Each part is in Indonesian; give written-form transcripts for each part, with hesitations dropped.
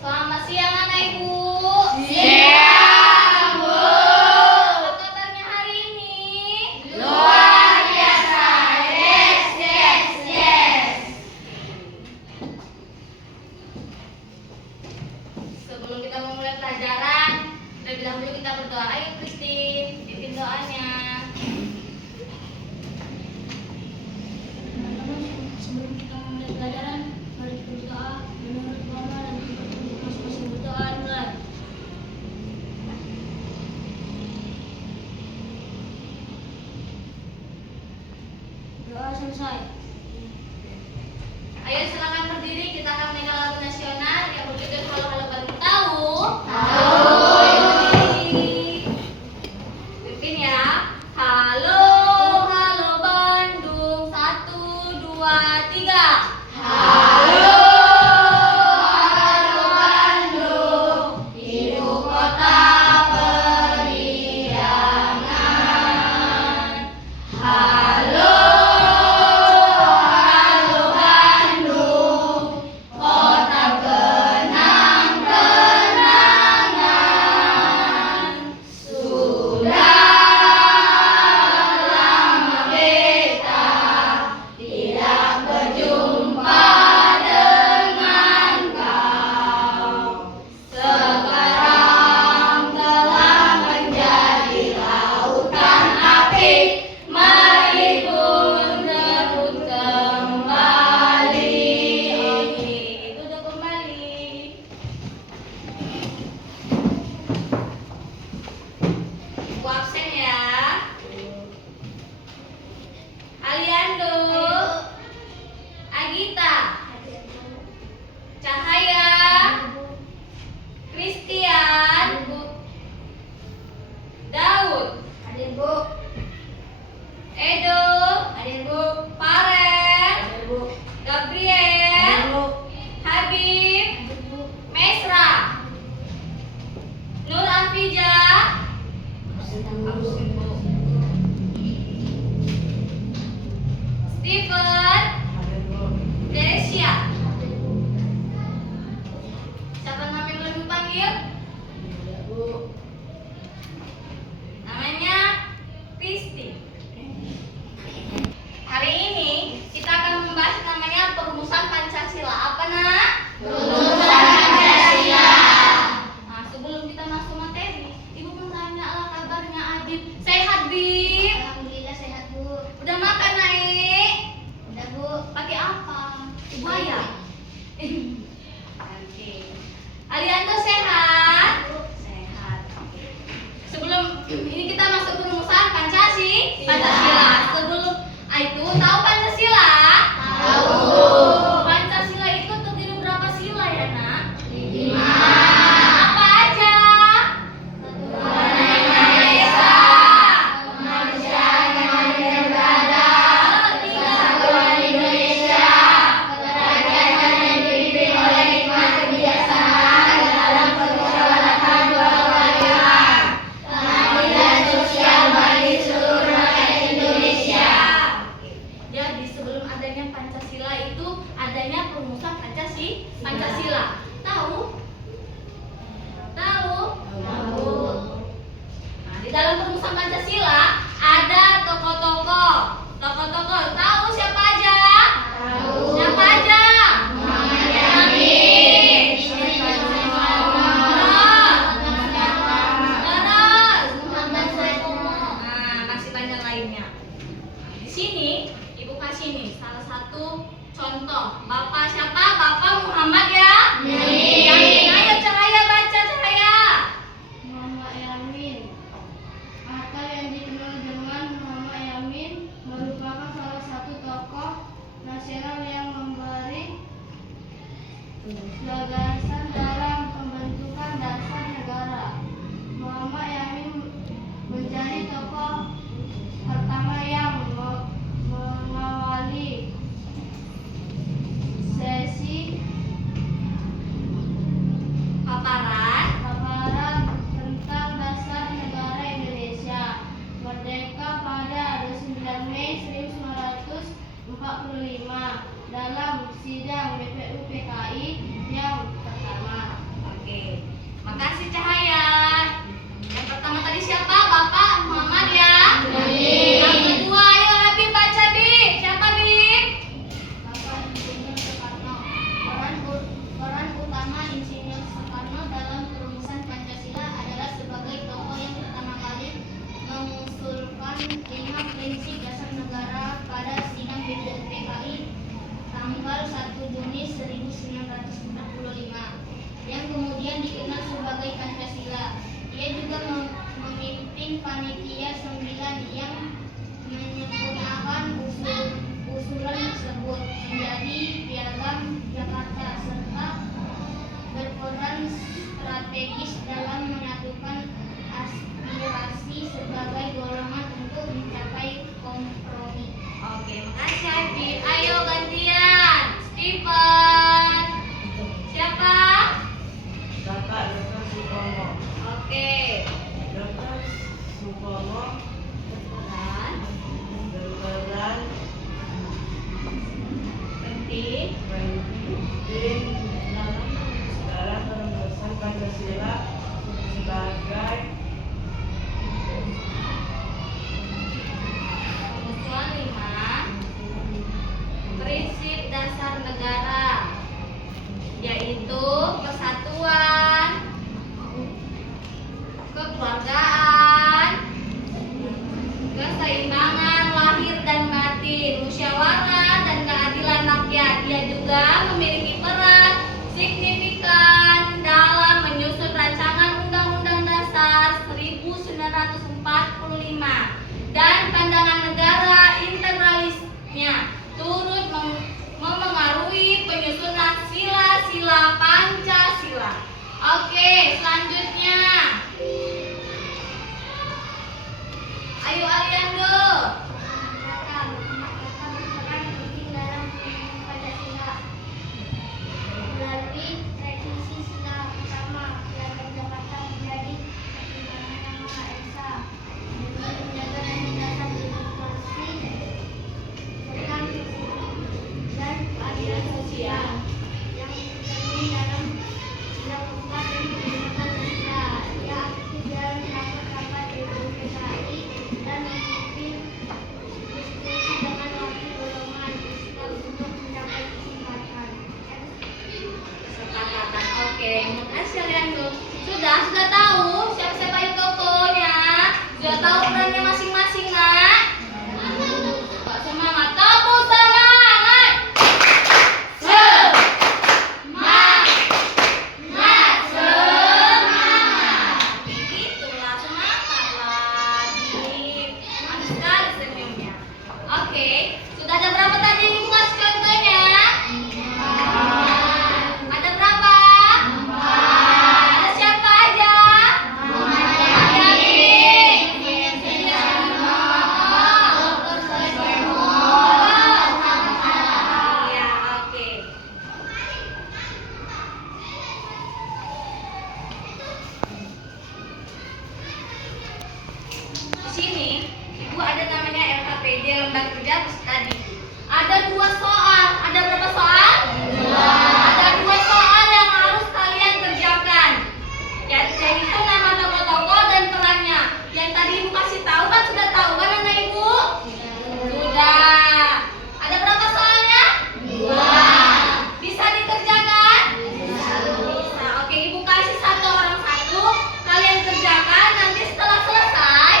Selamat siang anak ibu. Siang, Bu. Apa kabarnya hari ini? Luar biasa. Yes, yes, yes. Sebelum kita memulai pelajaran, terlebih dahulu kita berdoa. Ayo Christine, pimpin doanya. Sebelum kita mulai pelajaran, mari kita berdoa menurut Mama dan kita masing-masing berdoa mulai. Doa selesai. Ayo silakan berdiri, kita akan menyanyikan lagu nasional yang berjudul Halo Halo Bandung. Tahu? Pimpin ya. Halo Halo Bandung. 1, 2, 3. Halo, halo Bandung, ibu kota periangan. Halo, halo Bandung, kota kenang-kenangan. Sudah lama beta tidak berjumpa dengan kau. Sekarang telah menjadi lautan api, mari pun rebut kembali. Oke, duduk kembali. Ibu absen ya. Aliando, Agita, Cahaya, Christian, Daud, Hadir Bu. Edo, Hadir Bu. Farel, Hadir Bu. Gabriel, Habib, Hadir Bu. Mesra, Nur Afija, Absen Bu. Steven, Hadir Bu. Desia. Hadir Bu. Siapa nama yang lebih panggil? Hadir Bu. Namanya Kristi. Hari ini kita akan membahas namanya perumusan Pancasila. Apa nak? Lulusan Pancasila. Nah, sebelum kita masuk materi, Ibu pun tanya lah kabarnya Adib. Sehat, Bib? Alhamdulillah sehat Bu. Udah makan, Naik? Udah Bu. Pakai apa? Ibu ayam? Oke. Aliando sehat? Sehat. Sebelum ini kita masuk perumusan Pancasila. Sebelum itu tahu Pancasila? Tahu. Pancasila itu terdiri berapa sila ya, Nak? 5. Apa aja? Tuhan Yang Maha Esa, kemanusiaan yang adil dan beradab, persatuan Indonesia, kerakyatan yang dipimpin oleh hikmat kebijaksanaan dalam permusyawaratan dua kebangsaan, keadilan sosial bagi seluruh rakyat Indonesia. Jadi sebelum adanya Pancasila itu adanya perumusan Pancasila. Tahu? Tahu? Tahu. Nah, di dalam perumusan Pancasila ada tokoh-tokoh. Tokoh-tokoh. Tahu siapa aja? Tahu. Siapa aja? Muhammad Yamin, Terus. Muhammad Saifullah. Nah, masih banyak lainnya. Di sini Ibu kasih nih salah satu contoh. Bapak siapa? Bapak Muhammad ya? Yamin. Ayo Cahaya baca Cahaya. Muhammad Yamin. Atau yang dikenal dengan Muhammad Yamin merupakan salah satu tokoh nasional yang memberi gagasan dalam pembentukan dasar negara. Muhammad Yamin menjadi tokoh pertama yang mengawali sesi paparan tentang dasar negara Indonesia merdeka pada 29 Mei 1945 dalam sidang BPUPKI yang pertama. tanggal 1 Juni 1945 yang kemudian dikenal sebagai Pancasila. Ia juga memimpin panitia 9 yang menyempurnakan usulan tersebut menjadi Piagam Jakarta serta berperan strategis dalam menyatukan aspirasi sebagai golongan untuk mencapai kompromi. Oke, makasih Habib. Ayo gantian. Stephen. Siapa? Bapak Dr. Supomo. Oke. Dr. Supomo Dan berperan penting. penting dalam perusahaan Pancasila sebagai Rumusan 5 prinsip dasar negara, yaitu persatuan, kekeluargaan, keseimbangan lahir dan batin, musyawarah dan keadilan rakyat. Ia juga memiliki peran signifikan dalam menyusun rancangan Undang-Undang Dasar 1945 dan pandangan negara integralisnya turut memengaruhi penyusunan sila-sila Pancasila. Oke, selanjutnya. Ayo Aliando. Berperan penting dalam menyusun Pancasila melalui revisi sila pertama Piagam Jakarta menjadi Pertimbangan Yang Maha Esa demi menjaga dan menegakkan demokrasi serta dan keadilan sosial yang tercermin dalam sila keempat dan menggunakan sila. Ia aktif dalam rapat-rapat PKI dan memimpin diskusi dengan wakil golongan Islam untuk mencapai kesepakatan. Kesepakatan. Oke, makasih Aliando. Sudah tahu siapa-siapa yang tokohnya? Sudah tahu perannya masing-masing, Nak? Pak, semangat. Tepuk semangat. Semangat. Begitulah, semangatlah. Manis sekali senyumnya. Oke, sudah ada berapa tadi yang Ibu kasih contohnya? Ada berapa? Ada siapa aja? Ya, oke. Di sini Ibu ada namanya LKPD, Lembaga Kerja Tadi. Ada 2 soal. Ada berapa soal? 2. Ada 2 soal yang harus kalian kerjakan. Yaitu nama tokoh-tokoh dan perannya. Yang tadi Ibu kasih tahu kan sudah tahu kan anak Ibu? Sudah. Ada berapa soalnya? 2. Bisa dikerjakan? Bisa. Oke, Ibu kasih satu orang satu. Kalian kerjakan. Nanti setelah selesai,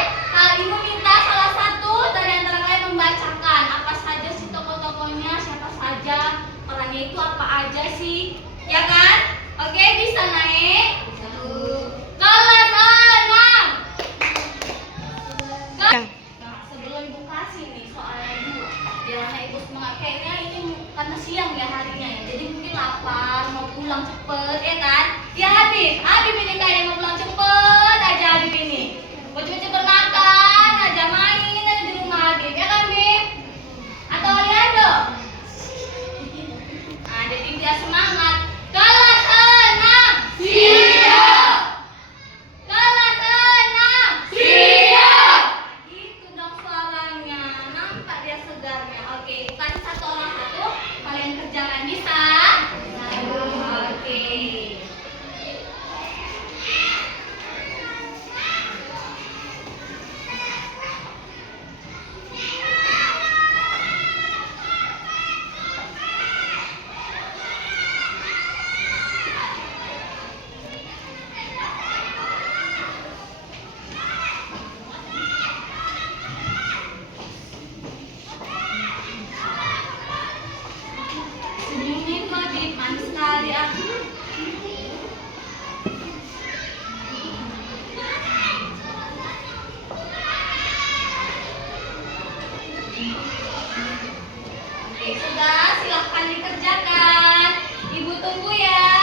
Ibu minta salah satu dari antara kalian membacakan apa saja sih tokoh-tokohnya, siapa saja, perannya itu apa aja sih, ya kan? Oke, bisa naik. Kelas 6. Nah, sebelum Ibu kasih nih soalnya dulu, biar Ibu semangat. Kayaknya ini karena siang ya harinya ya, jadi mungkin lapar, mau pulang cepet, ya kan? Ya Habib ini kayak mau pulang cepet aja Habib ini. Mau cepet-cepet makan aja, main aja di rumah Habib, ya kan Bib? Atau Aliando? Nah, jadi biar semangat. Kelas 6. Siap. Kelas 6. Siap. Gitu dong suaranya. Nampak dia segarnya. Oke, bukan satu orang satu. Kalian kerjakan bisa? Oke. tadi ah. Oke, sudah, silahkan dikerjakan. Ibu tunggu ya.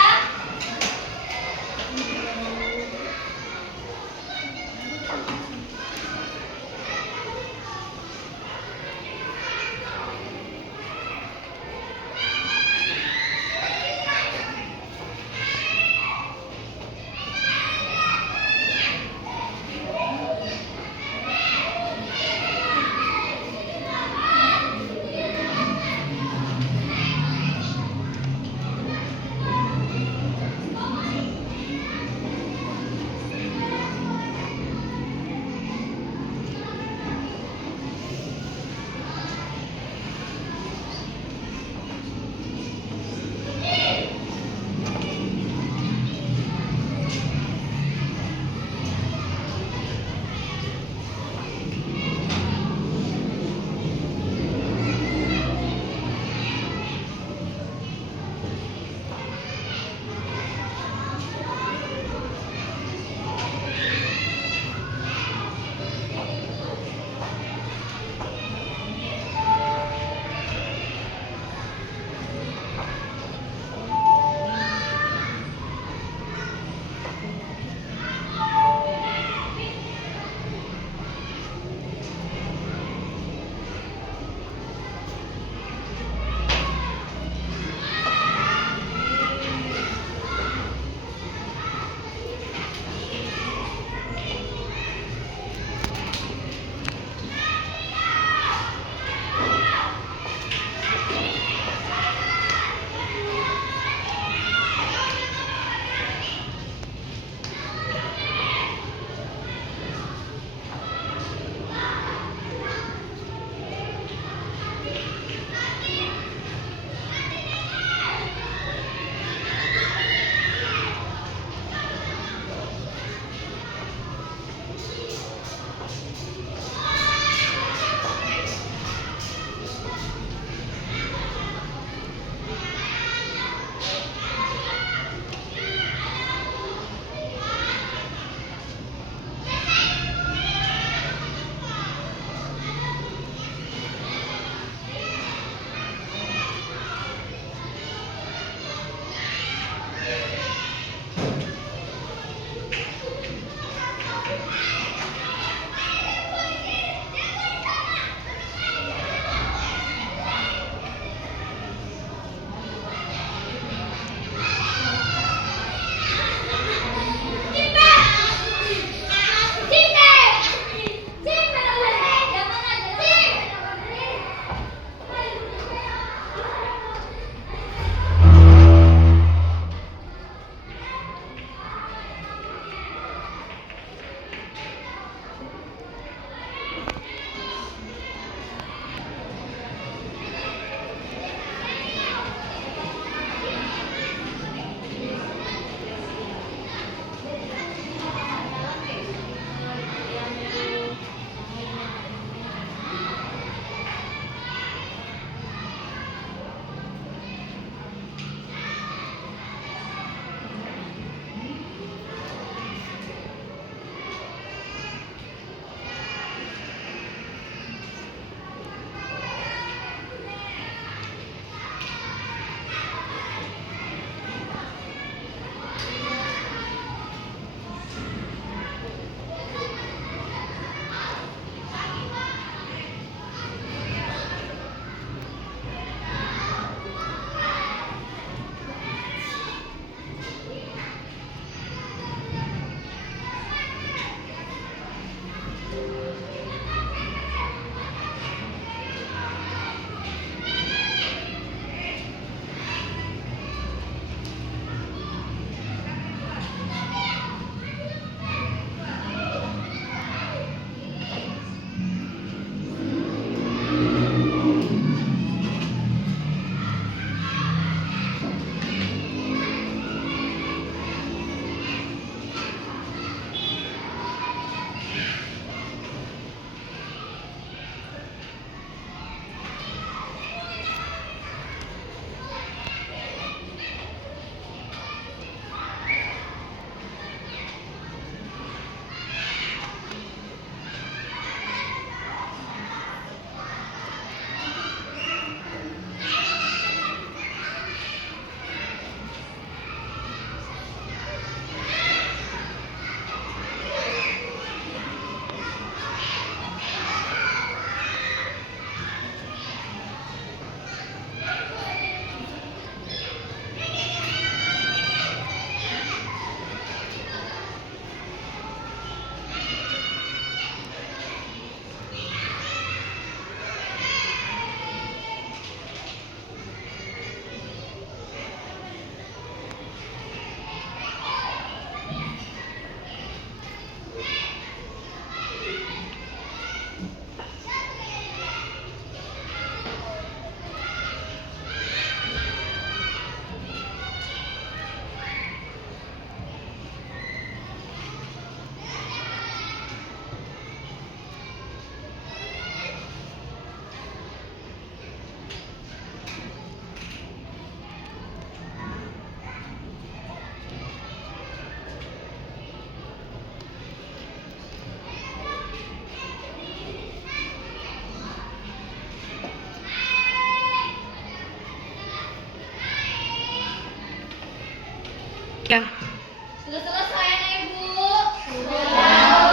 Sudah selesai anak ibu? Sudah.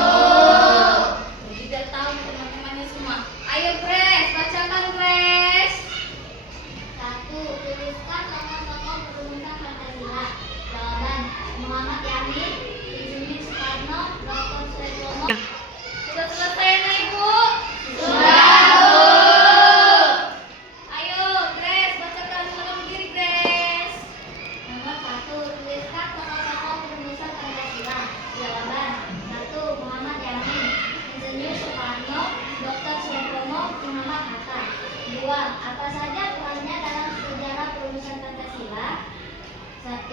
Sudah tahu teman-temannya semua. Ayo Grace, bacakan Grace. 1. Tuliskan tokoh-tokoh perumusan Pancasila. Jawaban: Muhammad Yamin, Insinyur Soekarno, Dr. Suetomo. Sudah selesai anak ibu? Ayo Grace, bacakan salam berdiri Grace. Nomor 1. Tuliskan tokoh-tokoh perumusan Pancasila. Jawaban: 1. Muhammad Yamin, Insinyur Soekarno, Dr. Suetomo, Muhammad Hatta. 2. Apa saja perannya dalam sejarah perumusan Pancasila?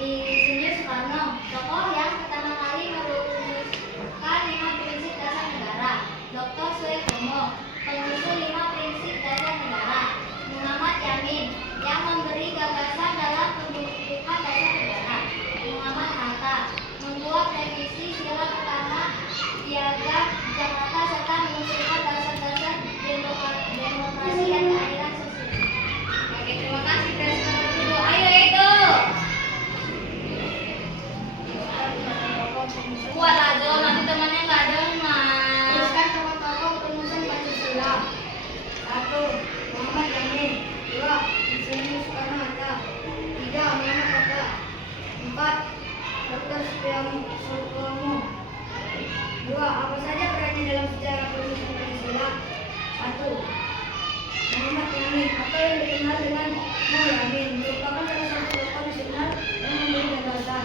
Insinyur Soekarno, tokoh yang pertama kali merumuskan 5 prinsip dasar negara. Dr. Suetomo, pengusul 5 prinsip dasar negara. Muhammad Yamin, yang memberi gagasan dalam pembentukan dasar negara. Muhammad Hatta, membuat revisi sila pertama Piagam Jakarta serta mengusulkan dasar-dasar demokrasi dan keadilan sosial. Oke, terima kasih Grace. Nomor 7. Ayo Edo. Buat aja, nanti temannya nggak dengar. Tuliskan tokoh-tokoh perumusan Pancasila. 1. Muhammad Yamin. 2. Insinyur Soekarno Hatta. 3. Muhammad Hatta. 4. Dr. Suetomo. 2. Apa saja perannya dalam sejarah perumusan Pancasila? 1. Muhammad Yamin atau yang dikenal dengan Mo Yamin merupakan salah satu tokoh nasional yang memberi gagasan.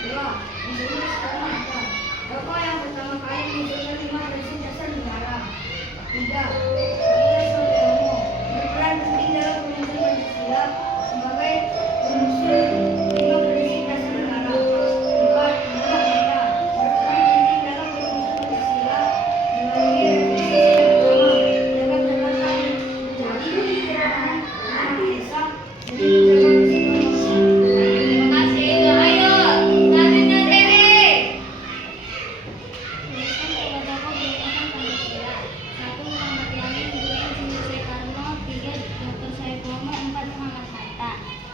2. Insinyur Soekarno Hatta, tokoh yang pertama kali mengusulkan 5 prinsip dasar negara. 3. Dr. Suetomo berperan penting dalam perumusan Pancasila sebagai pengusul 5 prinsip dasar negara. 4. Muhammad Hatta berperan penting dalam perumusan Pancasila melalui revisi sila pertama Jakarta menjadi perubahan nama desa dari Jakarta Soekarno. Terima kasih Edo. Ayo, selanjutnya Tere. Tuliskan tokoh-tokoh perumusan Pancasila. 1. Muhammad Yamin. 2. Insinyur Soekarno. 3. Dr. Suetomo. 4. Muhammad Hatta.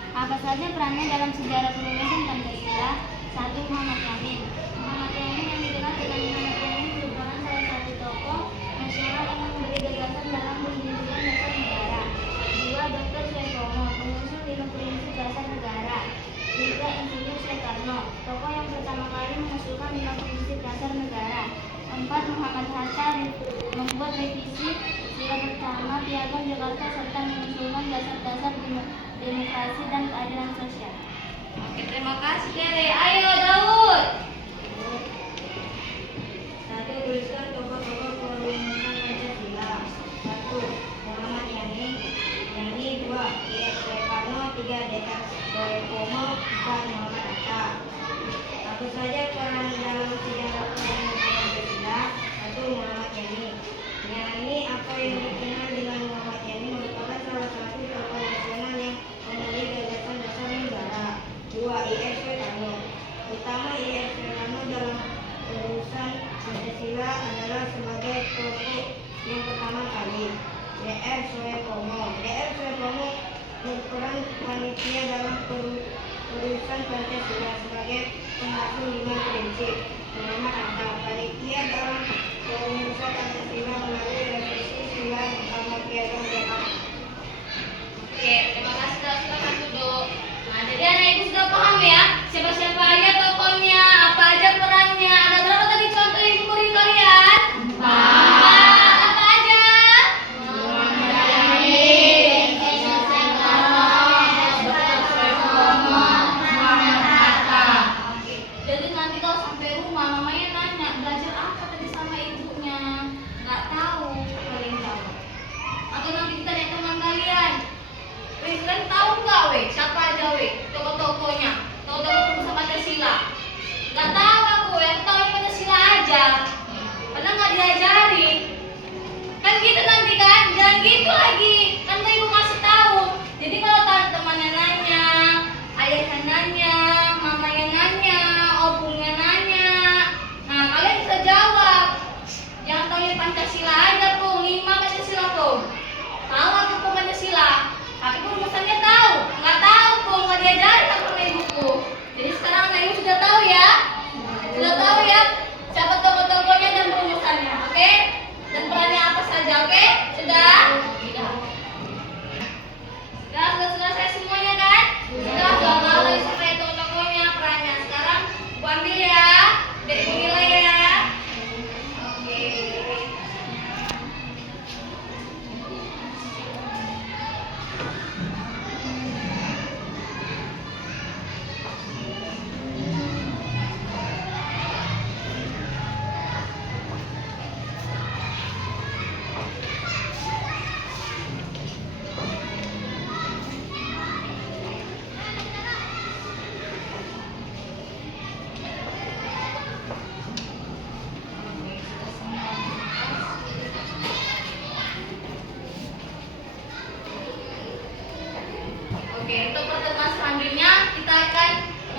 Apa saja perannya dalam sejarah perumusan Pancasila? 1. Muhammad Yamin. Muhammad Yamin yang dikenal dengan Muhammad Yamin merupakan salah satu tokoh nasional yang memberi gagasan dalam pembentukan dasar negara. 2. Dr. Suetomo, pengusul 5 prinsip dasar negara. 3. Insinyur Soekarno, tokoh yang pertama kali mengusulkan 5 prinsip dasar negara. 4. Muhammad Hatta, membuat revisi sila pertama Piagam Jakarta serta mengusulkan dasar-dasar demokrasi dan keadilan sosial. Oke, terima kasih Tere. Ayo Daud. 1. Tuliskan tokoh-tokoh perumusan Pancasila. 1. Muhammad Yamin. 2. I.S. Soekarno. 3. Dr. Suetomo. 4. Muhammad Hatta. Apa saja peran dalam sejarah perumusan Pancasila? 1. Muhammad Yamin. Apa yang dikenal dengan Muhammad Yamin merupakan salah satu tokoh nasional yang memberi gagasan dasar negara. 2. I.S. Soekarno. Utama I.S. Soekarno dalam urusan Pancasila adalah sebagai tokoh yang pertama kali. Dr. Suetomo. Dr. Suetomo berperan panitia dalam urusan Pancasila sebagai pengasuh 5 prinsip. Muhammad Hatta, panitia dalam urusan Pancasila melalui revisi sila pertama Piagam Jakarta. Oke, terima kasih Daud. Silakan duduk. Nah, jadi anak ibu sudah paham ya siapa-siapa aja tokohnya, apa aja perannya. Ada berapa tadi contoh ibu beri kalian? 4. Apa aja? Muhammad Yamin, Insinyur Soekarno, Dr. Suetomo, Muhammad Hatta. Oke. Jadi nanti kalau sampai rumah mamanya nanya belajar apa tadi sama ibunya, nggak tahu kalian jawab. Atau nanti kita lihat teman kalian. Kalian tahu nggak siapa aja tokoh-tokohnya, tokoh-tokoh perumusan Pancasila?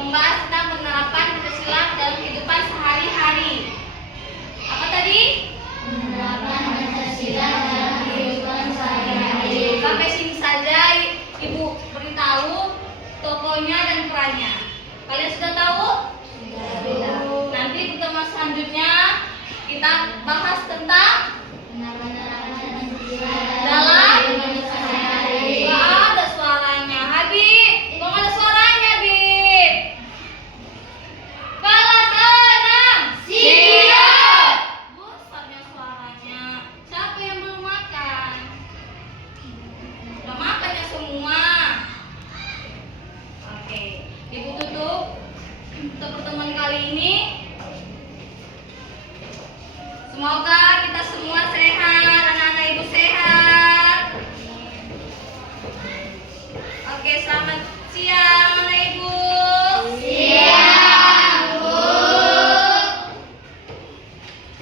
membahas tentang penerapan Pancasila dalam kehidupan sehari-hari. Apa tadi? Penerapan Pancasila dalam kehidupan sehari-hari. Sampai sini saja Ibu beritahu tokohnya dan perannya. Kalian sudah tahu? Nanti pertemuan selanjutnya kita bahas tentang dalam nggak ada suaranya, Habib. Kok nggak ada suaranya, Habib? Kelas 6 siap. Besarnya suaranya. Siapa yang belum makan? Udah makan ya semua? Oke, Ibu tutup untuk pertemuan kali ini. Semoga kita semua sehat.